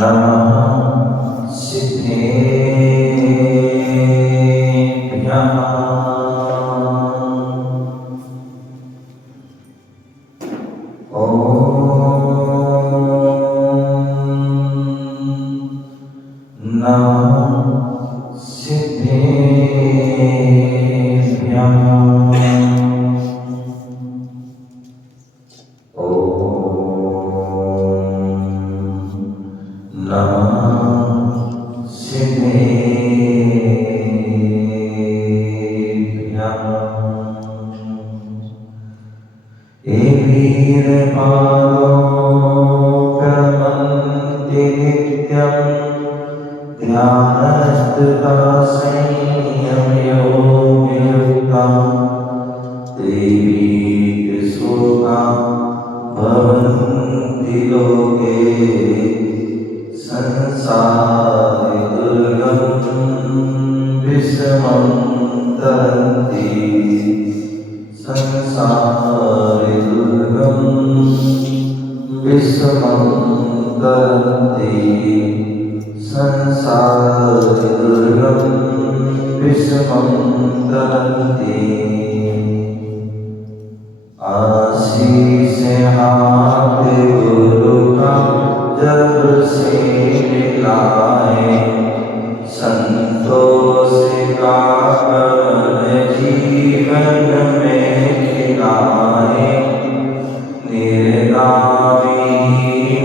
नमः सिद्धेभ्यः। नमः सिद्धेभ्यः। नमः सिद्धेभ्यः। हे वीरपालोकमन्ति नित्यं ध्यानस्तुता संयमयोगयुक्ता देवी सुखा भवन्ति लोके संसारे दुर्गं विषमं तरन्ति संसारे दुर्गं विषमं तरन्ति संसारे दुर्गं विषमं तरन्ति। आशीष हाथ गुरु का जब से मिलाए संतोष का कमल जीवन में खिलाए निर्गामी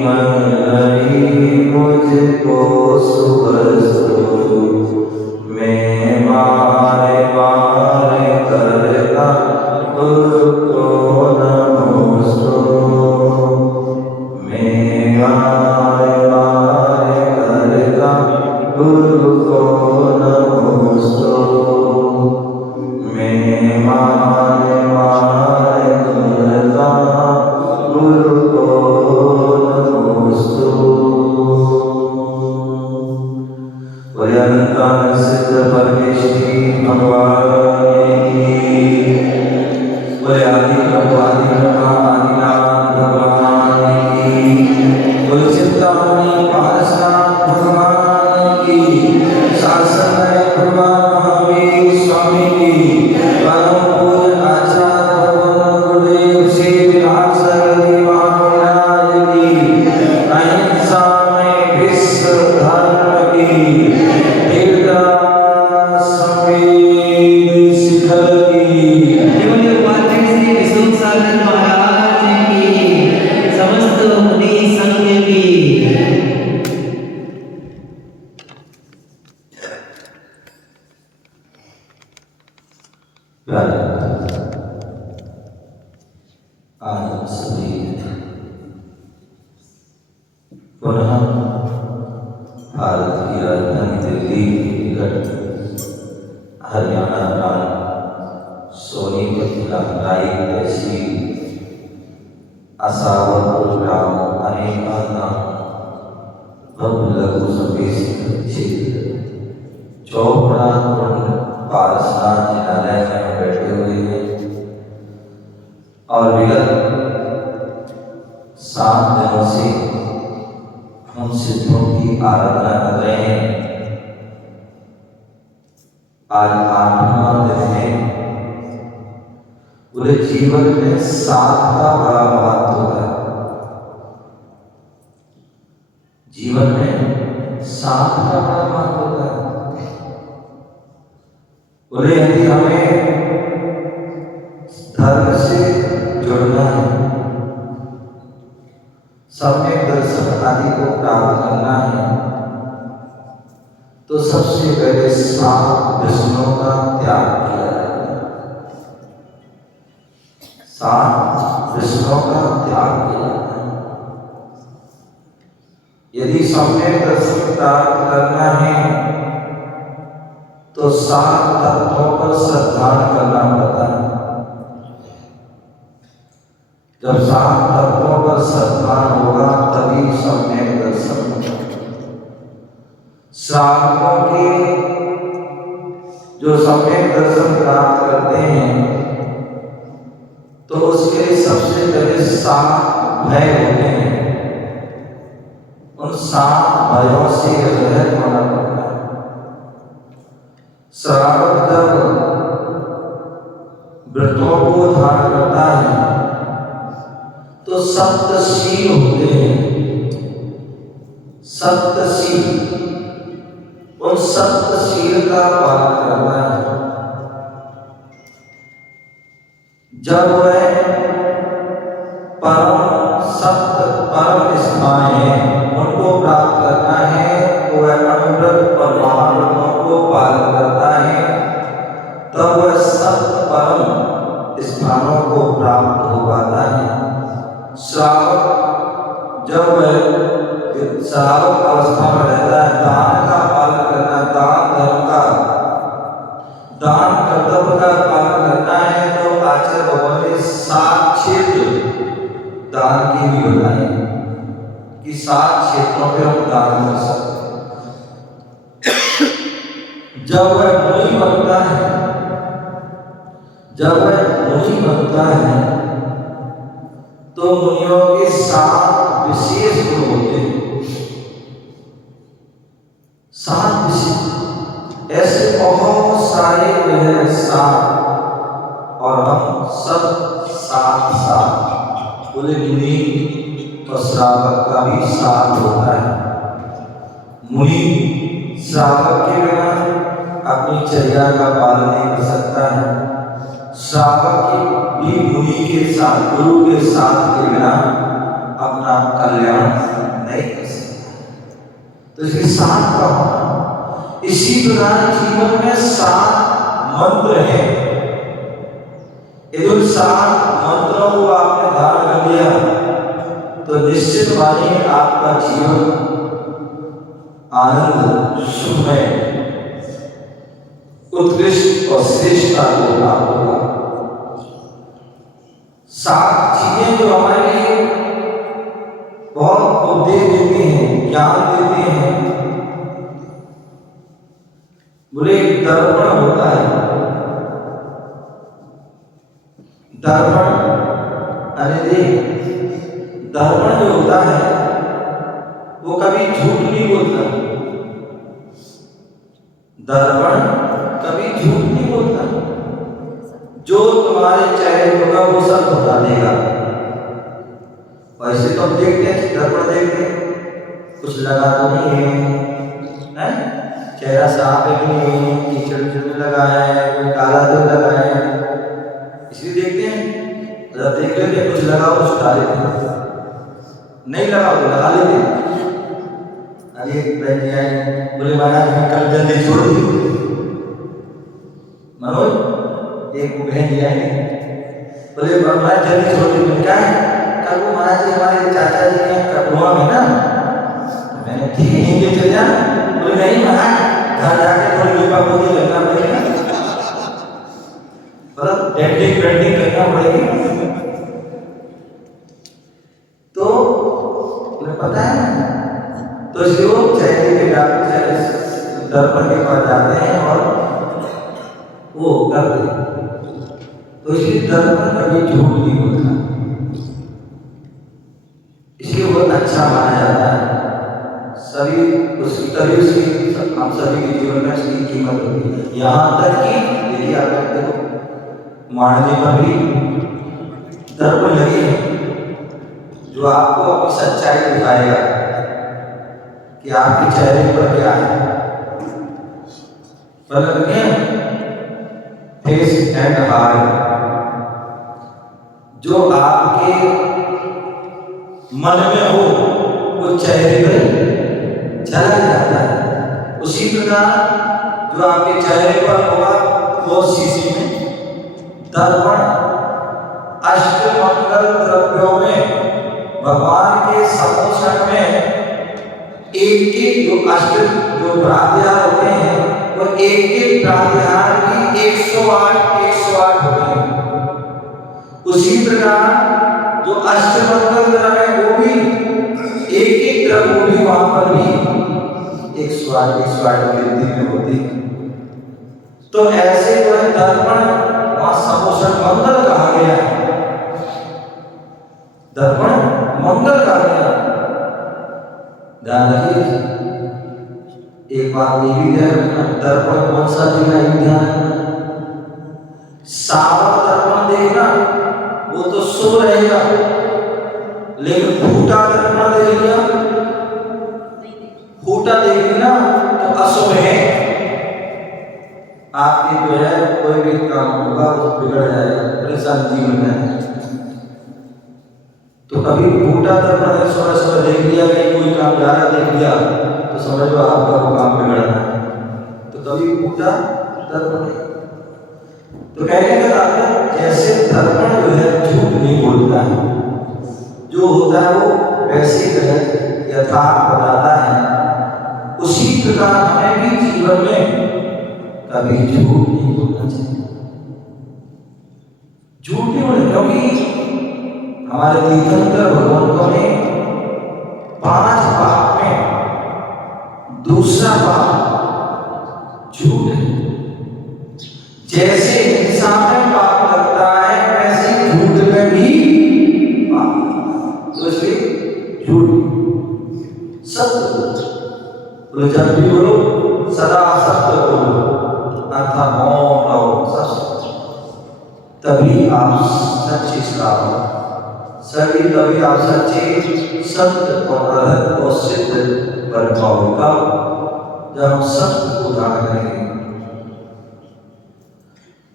मन रही मुझको सुबह मैं बारे बारे करता गुरु को नमोस्तु मैं बारे बारे करता गुरु को नमोस्तु मैं बारे बारे करता गुरु को नमोस्तु। पर्यंतन सिद्ध परमेश्वरी भगवान की आदि भगवान आदिनाथ भगवान की कुल चिंतामणि पारसनाथ भगवान की शासन भगवान महावीर स्वामी की परम पूज्य आचार्य भगवान गुरुदेव श्री विलासहरि महाराज की अहिंसा में विश्व धर्म की आज सभी पुनः भारत की राजधानी दिल्ली के निकट हरियाणा राज्य सोनीपत जिला राई तहसील आसावरपुर ग्राम अनेका नाम भव्य लघु संवेशित क्षेत्र चौपड़ा कुंड पारसनाथ जिलालय में बैठे हुए हैं और विगत 7 दिनों से हम सिद्धों की आराधना कर रहे हैं। आज 8वां दिन है। पूरे जीवन में 7 का बड़ा महत्व है। जीवन में 7 का बड़ा महत्व है। बोले यदि हमें धर्म से जुड़ना है, सम्यक दर्शन आदि को प्राप्त करना है, तो सबसे पहले 7 व्यसनों का त्याग किया जाए। 7 व्यसनों का त्याग किया जाए। यदि सम्यक दर्शन प्राप्त करना है तो 7 तत्वों पर श्रद्धान करना पड़ता है। जब 7 तत्वों पर श्रद्धान होगा तभी सम्यक दर्शन होगा। श्रावकों के जो सम्यक दर्शन प्राप्त करते हैं तो उसके सबसे पहले 7 भय होते हैं। उन 7 भयों से रहित होना पड़ता है। श्रावक जब व्रतों को धारण करता है तो सप्तशील होते हैं। सप्तशील, उन सप्तशील का पालन करता है। जब वह परम स्थान है उनको प्राप्त करना है तो वह अनुव्रत और महाव्रतों को पालन करता है, तब वह सप्त परम स्थानों को प्राप्त हो पाता है। श्रावक जब वह श्रावक अवस्था में रहता है, दान का पालन करना, दान धर्म का, दान कर्तव्य का पालन करना है, तो आचार्य भगवान ने 7 क्षेत्र दान की भी बताई कि 7 क्षेत्रों पे हम दान कर सकते हैं। जब वह मुनि बनता है, जब वह मुनि बनता है तो मुनियों के 7 विशेष गुण होते हैं। 7 विशेष, ऐसे बहुत सारे गुण हैं 7, और हम सब 7 बोले। मुनि और श्रावक का भी 7 होता है। मुनि श्रावक के बिना अपनी चर्या का पालन नहीं कर सकता है। श्रावक भी मुनि के साथ, गुरु के साथ के बिना अपना कल्याण नहीं कर सकता। तो इसके 7 का होना। इसी प्रकार जीवन में 7 मंत्र हैं। यदि 7 मंत्रों को आपने धारण कर लिया तो निश्चित मानिए आपका जीवन आनंद, सुखमय, उत्कृष्ट और श्रेष्ठता को प्राप्त होगा। 7 चीजें जो हमारे लिए बहुत उपदेश देती हैं, ज्ञान देती हैं। बोले दर्पण होता है। दर्पण, अरे दर्पण जो होता है वो कभी झूठ नहीं बोलता। दर्पण कभी झूठ नहीं बोलता। जो तुम्हारे चेहरे होगा वो सब बता देगा। वैसे तो हम देखते हैं, दर्पण देखते हैं, कुछ लगा तो नहीं है, चेहरा साफ है कि नहीं, कीचड़ में लगा है, कोई काला तो लगा है, इसलिए देखते हैं। जब देख लेते हैं कुछ लगा हो छुटा लेते हैं, नहीं लगा तो लगा लेते हैं। अरे बहन जी आए, बोले महाराज मैं कल जल्दी छोड़ दी। मनोज एक बहन जी आए, बोले महाराज जल्दी छोड़ दी। क्या है? कल वो महाराज जी हमारे चाचा जी हैं कटुआ में ना, तो मैंने ठीक है ये चल जाना। बोले नहीं महाराज घर जाके थोड़ी लीपा पोती करना पड़ेगा, मतलब डेंटिंग पेंटिंग करना पड़ेगी। तो तुम्हें पता है ना, तो इसलिए वो चेहरे पे दर्पण के पास जाते हैं और वो करते हैं। तो इसलिए दर्पण कभी झूठ नहीं बोलता, इसलिए वो अच्छा माना जाता है। सभी उसकी तभी उसकी हम सभी के जीवन में उसकी कीमत होती है। यहाँ तक कि देखिए आप देखो मानने पर भी दर्पण लगी है जो आपको अपनी सच्चाई दिखाएगा कि आपके चेहरे पर क्या है। फेस एंड हार्ट, जो आपके मन में हो वो चेहरे पर झलक जाता है। उसी प्रकार जो आपके चेहरे पर होगा वो शीशी में दर्पण अष्टमंगल द्रव्यों में भगवान के समोषण में एक एक जो अष्ट जो प्रातिहार होते हैं वो एक एक प्रातिहार की 108 होते हैं। उसी प्रकार जो अष्टमंगल द्रव्य है वो भी एक एक द्रव्य भी वहां पर भी 108 गिनती में होती है। तो ऐसे जो है दर्पण वहां समोषण मंगल कहा गया है, दर्पण मंगल कहा गया। ध्यान रखिए। बात ये भी ध्यान रखना, दर्पण कौन सा देखना ये ध्यान रखना। सावर दर्पण देखना वो तो शुभ रहेगा, लेकिन फूटा दर्पण देख लिया, फूटा देख लिया तो अशुभ है। आपके जो है कोई भी काम होगा वो बिगड़ जाएगा, परेशान जीवन में। तो कभी फूटा दर्पण सुबह सुबह देख लिया कि कोई काम जा रहा देख लिया तो समझ लो आपका वो काम बिगड़ना है। तो कभी फूटा दर्पण, तो कहने का तात्पर्य जैसे दर्पण जो है झूठ नहीं बोलता है, जो होता है वो वैसे गलत यथार्थ बताता है, उसी प्रकार हमें भी जीवन में कभी झूठ नहीं बोलना चाहिए। झूठ नहीं बोलना, क्योंकि हमारे तीर्थंकर भगवंतों ने 5 पाप में दूसरा पाप झूठ है। जैसे इंसान में पाप लगता है वैसे झूठ में भी पाप, तो इसलिए झूठ सत्य बोलो, जब भी बोलो सदा सत्य बोलो, अर्थात मौन रहो, सच, तभी आप सच्ची सलाह सभी, तभी आप सच्चे सत्य और अर्हत और सिद्ध बन पाओगे जब हम सत्य को धारण करेंगे।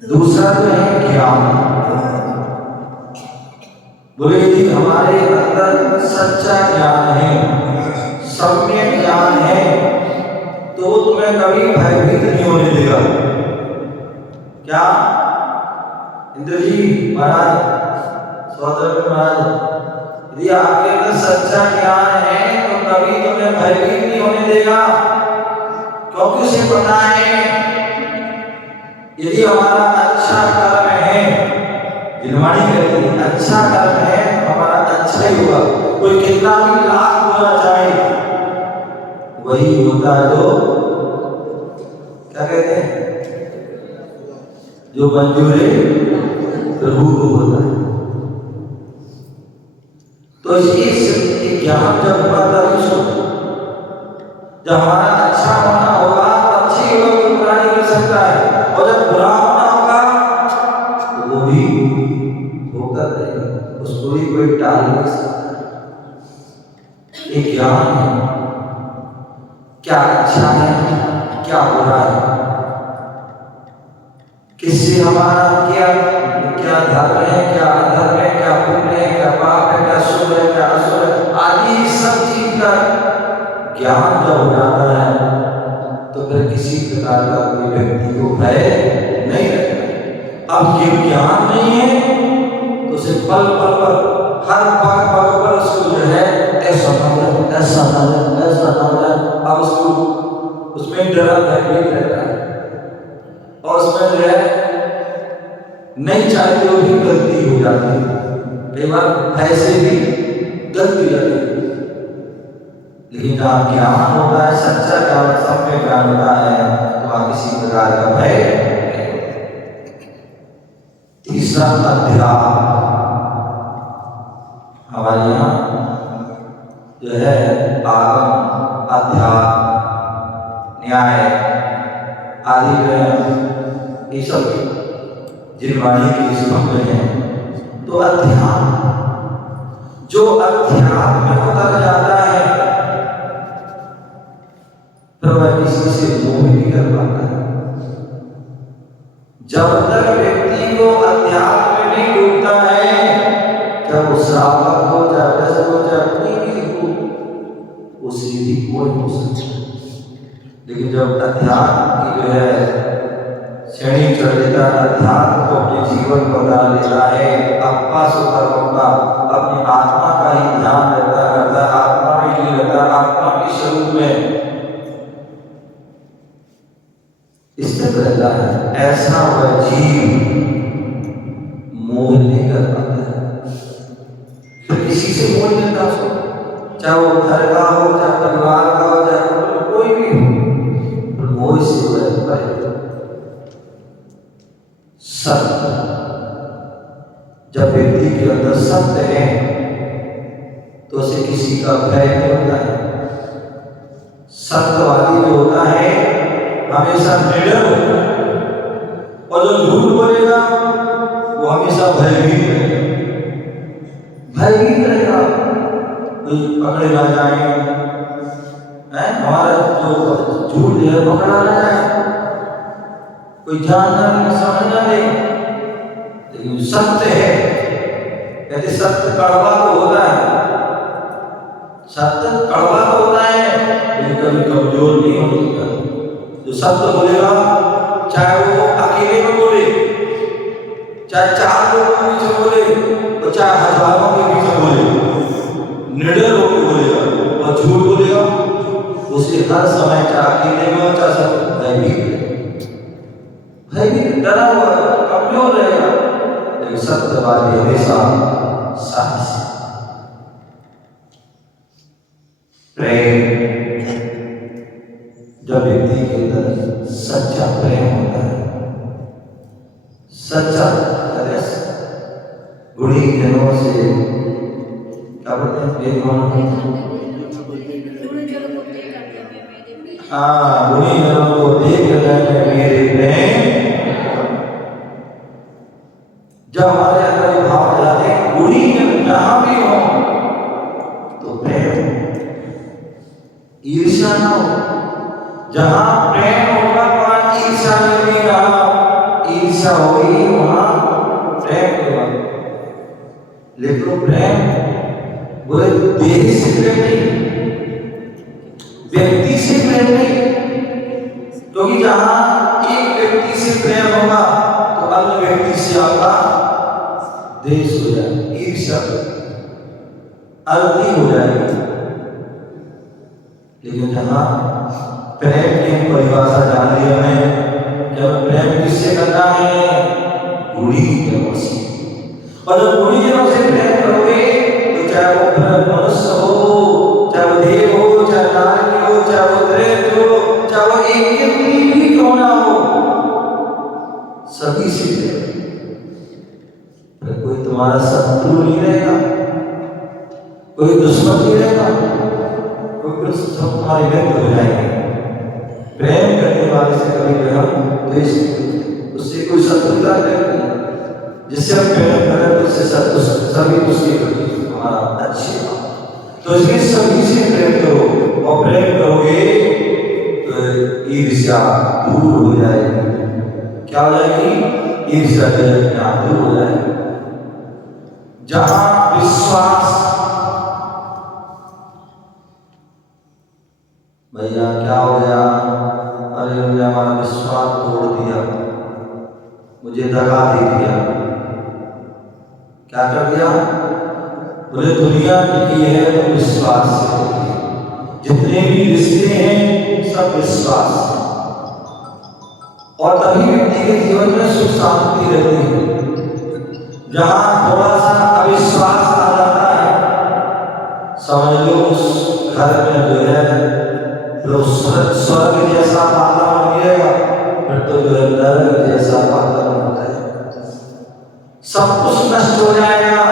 दूसरा जो है ज्ञान, बोले यदि हमारे अंदर सच्चा ज्ञान है, सम्यक ज्ञान है, तो तुम्हें कभी भयभीत नहीं होने देगा। क्या इंद्र जी महाराज, सौदर महाराज, यदि आपके अंदर सच्चा ज्ञान है तो कभी तुम्हें भयभीत नहीं होने देगा, क्योंकि उसे पता है यदि हमारा अच्छा कर्म है, जिनवाणी कहती है अच्छा कर्म है तो हमारा अच्छा ही होगा। कोई कितना भी लाख होना चाहे वही होता है जो क्या कहते हैं, जो मंजूर प्रभु को होता है। तो इसलिए ज्ञान जब होगा तभी सोचो, जब हमारा अच्छा होना होगा तो अच्छी होगा, कोई बुरा नहीं कर सकता है, और जब बुरा होना होगा तो वो भी होकर रहेगा, उसको भी कोई टाल नहीं सकता। एक ज्ञान है क्या अच्छा है क्या बुरा है, किससे हमारा क्या क्या धर्म है क्या अधर्म है, क्या पुण्य है क्या पाप है, क्या शुभ है क्या अशुभ है, आदि सब चीज का ज्ञान जब हो जाता है तो फिर किसी प्रकार का कोई व्यक्ति को भय नहीं रहता। अब ये ज्ञान नहीं है तो उसे पल पल पर हर पल पल पर उसको जो है ऐसा ना ऐसा ना ऐसा ना, अब उसको उसमें डरा भय रहता है, और उसमें जो है नहीं चाहते हुए भी गलती हो जाती है, कई बार ऐसे भी गलती हो जाती है। लेकिन जहाँ ज्ञान होता है, सच्चा ज्ञान सम्य ज्ञान होता है, तो वहाँ किसी प्रकार का भय। तीसरा अध्यात्म, हमारे यहाँ जो है आगम अध्यात्म न्याय आदि में ये सब जिनवाणी के स्तंभ हैं। तो अध्यात्म, जो अध्यात्म में उतर जाता है तो वह किसी से मोह नहीं कर पाता है। जब तक व्यक्ति को अध्यात्म में नहीं डूबता है, चाहे वो श्रावक हो चाहे वैसे हो चाहे कोई भी हो, वो सीधी कोई हो सकता है। लेकिन जब अध्यात्म की जो है श्रेणी चढ़ लेता है, अध्यात्म को अपने जीवन को बना लेता है, अपना सुकर्मों का अपनी आत्मा का ही ध्यान रहता करता, आत्मा में ही रहता, आत्मा के स्वरूप में स्थित रहता है, ऐसा वह जीव मोह नहीं कर पाता है। फिर किसी से मोह नहीं करता उसको, चाहे वो घर का हो चाहे परिवार का हो चाहे कोई भी हो, मोह से हो रहता है। सत्य, जब व्यक्ति के अंदर सत्य है तो उसे किसी का भय नहीं होता है। सत्यवादी जो होता है हमेशा निडर होता है, और जो झूठ बोलेगा वो हमेशा भयभीत रहेगा। भयभीत रहेगा, कोई पकड़े ना जाए, हमारा जो झूठ है पकड़ा ना जाए, कोई जानना नहीं, समझ ना ले। लेकिन सत्य है, कहते सत्य कड़वा तो होता है, सत्य कड़वा तो होता है, लेकिन कभी कमजोर नहीं होता। जो सत्य बोलेगा, चाहे वो अकेले में बोले, चाहे 4 लोगों के बीच में बोले, और चाहे हजारों के बीच में बोले, निडर होकर बोलेगा। और झूठ बोलेगा उसे हर समय, चाहे अकेले में हो चाहे सब, भयभीत डरा हुआ कमजोर रहेगा। लेकिन सत्यवादी हमेशा साहसी। प्रेम, जब व्यक्ति के अंदर सच्चा प्रेम होता है, सच्चा गुणी जनों से क्या बोलते हैं, हाँ, गुणी जनों को देख रहे मेरे प्रेम। जब हमारे अंदर भाव जाते हैं, गुणी जन जहां भी हो तो प्रेम, ईर्ष्या ना हो। जहां प्रेम होगा वहां ईर्ष्या नहीं रहा, ईर्ष्या होगी वहां प्रेम होगा। लेकिन प्रेम बोले देह से प्रेम नहीं, व्यक्ति से प्रेम नहीं, क्योंकि जहां एक व्यक्ति से प्रेम होगा तो अन्य व्यक्ति से आपका देश हो जाए, ईर्ष्या अल्पी हो जाएगी। लेकिन जहां प्रेम की परिभाषा जान ली हमें, जब प्रेम किससे करना है, गुणी जनों से। और जब गुणी जनों से प्रेम करोगे तो चाहे वो मनुष्य हो, चाहे वो देव हो, चाहे नारी हो, चाहे वो त्रैत हो, चाहे वो एक भी क्यों ना हो, सभी से प्रेम। कोई तुम्हारा शत्रु नहीं रहेगा, कोई दुश्मन नहीं रहेगा, कोई सब तुम्हारे मित्र हो जाएंगे। प्रेम करने वाले से कभी भी हम द्वेष, उससे कोई शत्रुता नहीं, जिससे हम प्रेम करें तो उससे सभी उसके प्रति हमारा अच्छे। तो इसलिए सभी से प्रेम करो, और प्रेम करोगे तो ईर्ष्या दूर हो जाएगी। क्या हो जाएगी? ईर्ष्या दूर हो जाएगी। जहां विश्वास, भैया क्या हो गया, अरे उन्होंने हमारा विश्वास तोड़ दिया, मुझे दगा दे दिया, क्या कर दिया? बोले दुनिया टिकी है तो विश्वास से, जितने भी रिश्ते हैं सब विश्वास से, और तभी व्यक्ति के जीवन में सुख शांति रहती है। जहां थोड़ा सा अविश्वास आ जाता है, समझ लो उस घर में जो है तो स्वर्ग जैसा वातावरण मिलेगा, फिर तो जो है नरक जैसा वातावरण होता है, सब कुछ नष्ट हो जाएगा।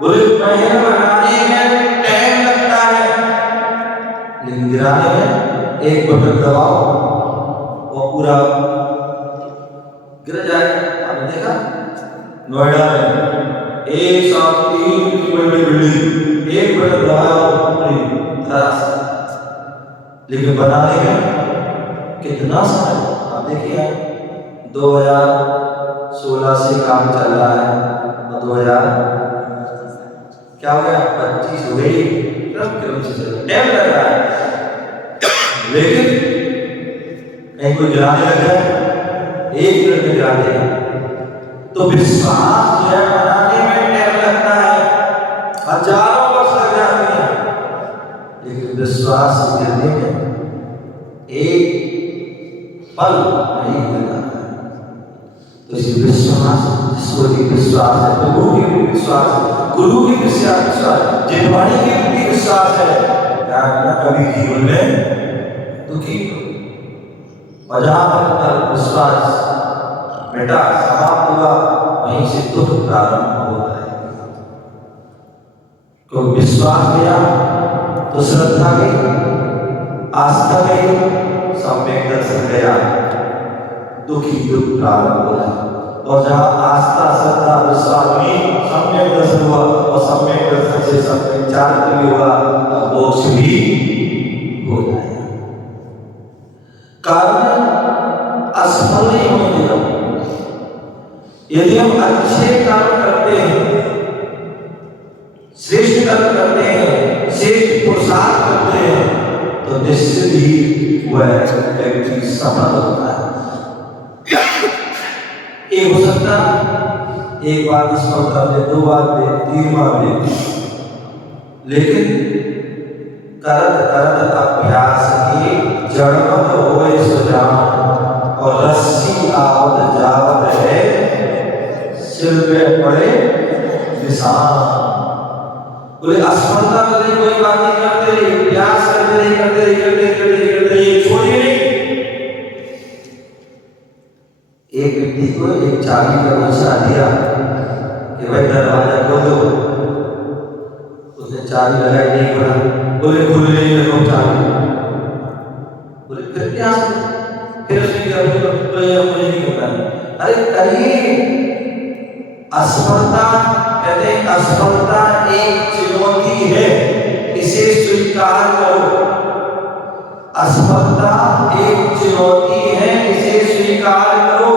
बोले महल बनाने में टाइम लगता है, लेकिन गिराने में एक बटन दबाओ वो पूरा गिर जाएगा। आपने देखा नोएडा में 103 बड़ी बिल्डिंग, एक बटन दबाओ पूरी धराशायी। लेकिन बनाने में कितना समय, आप देखिए 2016 से काम चल रहा है, और 2000 क्या हो गया 25 हो गई, क्रम से टाइम लग रहा है। लेकिन कहीं कोई गिराने लग जाए, 1 मिनट में गिरा देगा। तो विश्वास जो है बनाने में टाइम लगता है, हजारों वर्ष लग जाते हैं, लेकिन विश्वास गिरने में एक पल नहीं लगता है। तो इसी विश्वास, जिसको भी विश्वास है, प्रभु के भी विश्वास है, गुरु के विश्वास, जिनवाणी के भी विश्वास है, कभी जीवन में दुखी हो। और जहां पर विश्वास बेटा समाप्त हुआ, वहीं से दुख प्रारंभ होता है। क्योंकि विश्वास गया तो श्रद्धा गई, आस्था गई, सम्यक दर्शन गया, दुखी दुख प्रारंभ हो जाए। और जहाँ आस्था श्रद्धा विश्वास हुई, सम्यक दर्शन हुआ और सम्यक दर्शन से सम्यक चारित्र भी हुआ, मोक्ष भी हो जाएगा। कारण असफल नहीं होने देना। यदि हम अच्छे काम करते हैं, श्रेष्ठ कर्म करते हैं, श्रेष्ठ पुरुषार्थ करते हैं, तो निश्चित ही वह व्यक्ति सफल होता है। एक हो सकता, एक बार सफलता में, 2 बार में, 3 बार में, लेकिन करत करत अभ्यास की जड़मत होए सुजान, और रस्सी आवत जावत है सिर पे पड़े निशान। बोले असफलता में कोई बात नहीं करते रही, प्रयास करते रही, छोड़िए नहीं। एक व्यक्ति को एक चाबी का गुच्छा दिया कि भाई दरवाजा खोल दो, उसने चाबी लगाई, नहीं खुला, बोले खुल नहीं रहा चाबी, बोले फिर प्रयास, फिर उसने क्या बोले मुझे नहीं खुलना। अरे कहीं असफलता, कहते हैं असफलता एक चुनौती है, इसे स्वीकार करो। असफलता एक चुनौती है, इसे स्वीकार करो।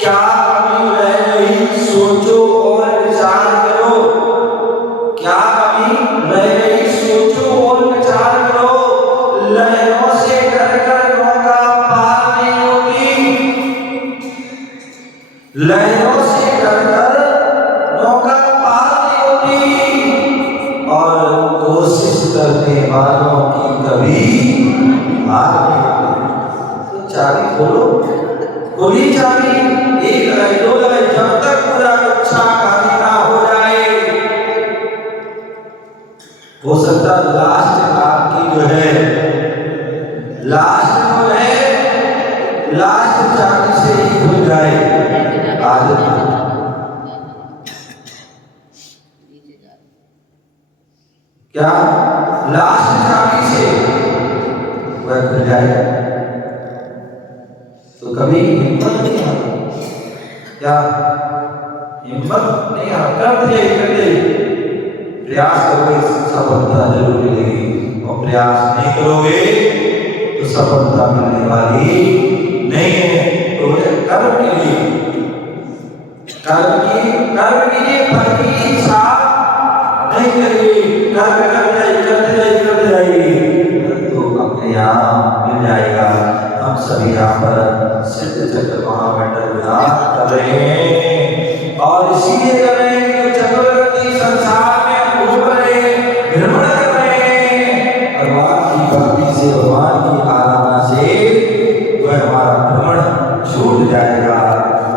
क्या कमी रह गई सोचो और विचार करो, क्या कमी रह गई सोचो और विचार करो। लहरों से डरकर नौका पार नहीं होती, लहरों से डरकर नौका पार नहीं होती, और कोशिश करने वालों की कभी हार नहीं होती। तो चाबी खोलो, खोली चाबी, 1 लगाई, 2 लगाई, जब तक पूरा गुच्छा खाली ना हो जाए। हो सकता लास्ट आपकी जो है, लास्ट जो है, लास्ट चाबी से ही खुल जाए। आदत क्या लास्ट चाबी से वह खुल जाए, तो कभी हिम्मत नहीं हारना। क्या हिम्मत नहीं हारना, कर दे प्रयास करोगे सफलता जरूर मिलेगी, और प्रयास नहीं करोगे तो सफलता मिलने वाली नहीं है। तो कर्म के लिए, कर्म कीजिए, फल की इच्छा नहीं करिए, करते जाइए, तो अपने यहाँ मिल जाएगा। हम सभी यहाँ पर सिद्ध चक्र महामंडल विधान कर रहे हैं, और इसीलिए कर रहे हैं कि चक्रवर्ती संसार में घूम रहे, भ्रमण कर रहे हैं। भगवान की भक्ति से, भगवान की आराधना से वह हमारा भ्रमण छूट जाएगा,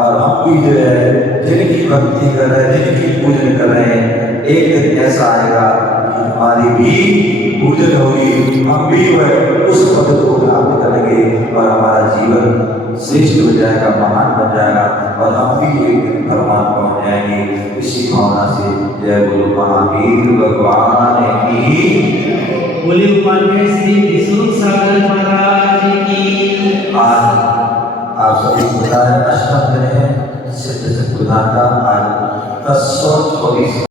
और हम भी जो है जिनकी भक्ति कर रहे हैं, जिनकी पूजन कर रहे हैं, एक दिन ऐसा आएगा कि हमारी भी पूजन होगी, हम भी वह उस पद को प्राप्त करेंगे, और हमारा जीवन श्रेष्ठ हो जाएगा, महान बन जाएगा, और हम भी एक दिन परमान पहुंच जाएंगे। इसी भावना से जय बोलो महावीर भगवान की, बोले श्री विष्णु सागर महाराज की। आज आप सभी को अष्टम दिन है सिद्ध चतुर्धाम का, आज 1024